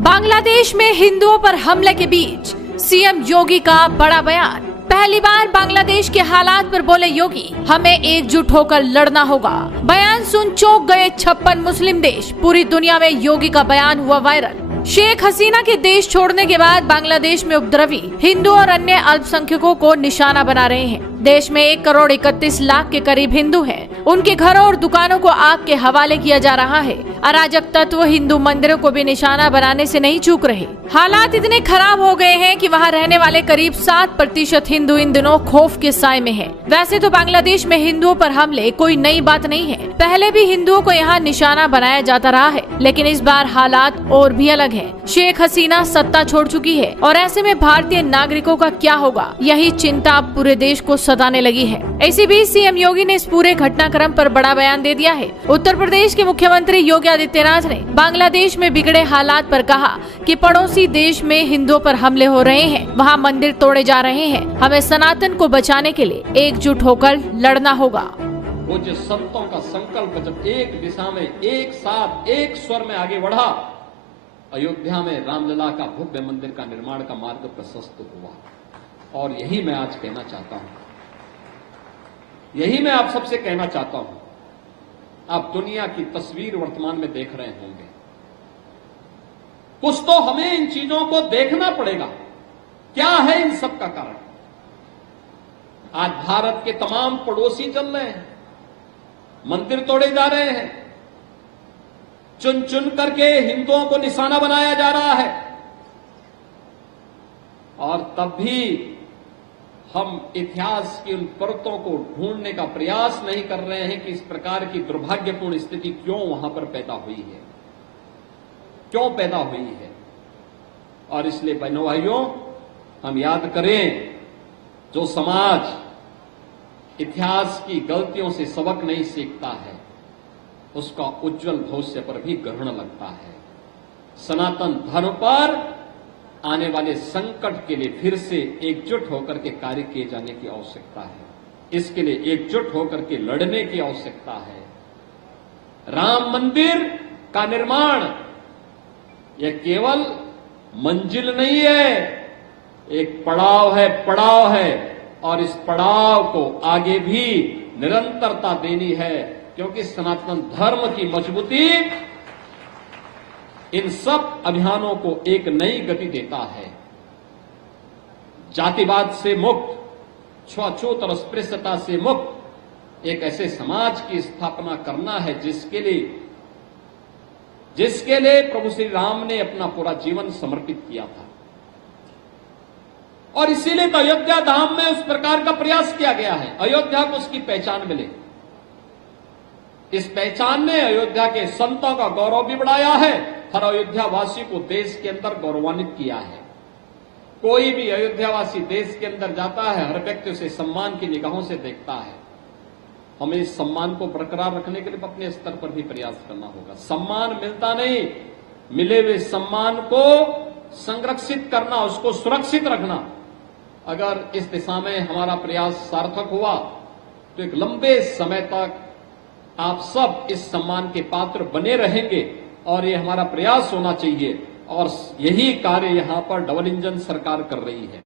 बांग्लादेश में हिंदुओं पर हमले के बीच सीएम योगी का बड़ा बयान। पहली बार बांग्लादेश के हालात पर बोले योगी, हमें एकजुट होकर लड़ना होगा। बयान सुन चौंक गए 56 मुस्लिम देश। पूरी दुनिया में योगी का बयान हुआ वायरल। शेख हसीना के देश छोड़ने के बाद बांग्लादेश में उपद्रवी हिंदू और अन्य अल्पसंख्यकों को निशाना बना रहे हैं। देश में 1,31,00,000 के करीब हिंदू हैं। उनके घरों और दुकानों को आग के हवाले किया जा रहा है। अराजक तत्व हिंदू मंदिरों को भी निशाना बनाने से नहीं चूक रहे। हालात इतने खराब हो गए हैं कि वहां रहने वाले करीब 7% हिंदू इन दिनों खौफ के साए में हैं। वैसे तो बांग्लादेश में हिंदुओं पर हमले कोई नई बात नहीं है। पहले भी हिंदुओं को यहाँ निशाना बनाया जाता रहा है, लेकिन इस बार हालात और भी अलग है। शेख हसीना सत्ता छोड़ चुकी है और ऐसे में भारतीय नागरिकों का क्या होगा, यही चिंता अब पूरे देश को सताने लगी है। इसी बीच सीएम योगी ने इस पूरे घटनाक्रम पर बड़ा बयान दे दिया है। उत्तर प्रदेश के मुख्यमंत्री योगी आदित्यनाथ ने बांग्लादेश में बिगड़े हालात पर कहा कि पड़ोसी देश में हिंदुओं पर हमले हो रहे हैं, वहाँ मंदिर तोड़े जा रहे हैं। हमें सनातन को बचाने के लिए एकजुट होकर लड़ना होगा। वो जो संतों का संकल्प जब एक दिशा में एक साथ एक स्वर में आगे बढ़ा, अयोध्या में रामलला का भव्य मंदिर का निर्माण का मार्ग प्रशस्त हुआ। और यही मैं आज कहना चाहता हूं, यही मैं आप सबसे कहना चाहता हूं। आप दुनिया की तस्वीर वर्तमान में देख रहे होंगे। कुछ तो हमें इन चीजों को देखना पड़ेगा। क्या है इन सब का कारण? आज भारत के तमाम पड़ोसी चल रहे हैं, मंदिर तोड़े जा रहे हैं, चुन चुन करके हिंदुओं को निशाना बनाया जा रहा है। और तब भी हम इतिहास की उन परतों को ढूंढने का प्रयास नहीं कर रहे हैं कि इस प्रकार की दुर्भाग्यपूर्ण स्थिति क्यों वहां पर पैदा हुई है, क्यों पैदा हुई है। और इसलिए बहनों भाइयों, हम याद करें, जो समाज इतिहास की गलतियों से सबक नहीं सीखता है, उसका उज्जवल भविष्य पर भी ग्रहण लगता है। सनातन धर्म पर आने वाले संकट के लिए फिर से एकजुट होकर के कार्य किए जाने की आवश्यकता है। इसके लिए एकजुट होकर के लड़ने की आवश्यकता है। राम मंदिर का निर्माण यह केवल मंजिल नहीं है, एक पड़ाव है। और इस पड़ाव को आगे भी निरंतरता देनी है, क्योंकि सनातन धर्म की मजबूती इन सब अभियानों को एक नई गति देता है। जातिवाद से मुक्त, छुआछूत और अस्पृश्यता से मुक्त एक ऐसे समाज की स्थापना करना है जिसके लिए प्रभु श्री राम ने अपना पूरा जीवन समर्पित किया था। और इसीलिए तो अयोध्या धाम में उस प्रकार का प्रयास किया गया है, अयोध्या को उसकी पहचान मिले। इस पहचान ने अयोध्या के संतों का गौरव भी बढ़ाया है, हर अयोध्यावासी को देश के अंदर गौरवान्वित किया है। कोई भी अयोध्यावासी देश के अंदर जाता है, हर व्यक्ति उसे सम्मान की निगाहों से देखता है। हमें इस सम्मान को बरकरार रखने के लिए अपने स्तर पर भी प्रयास करना होगा। सम्मान मिलता नहीं, मिले हुए सम्मान को संरक्षित करना, उसको सुरक्षित रखना। अगर इस दिशा में हमारा प्रयास सार्थक हुआ तो एक लंबे समय तक आप सब इस सम्मान के पात्र बने रहेंगे। और ये हमारा प्रयास होना चाहिए। और यही कार्य यहां पर डबल इंजन सरकार कर रही है।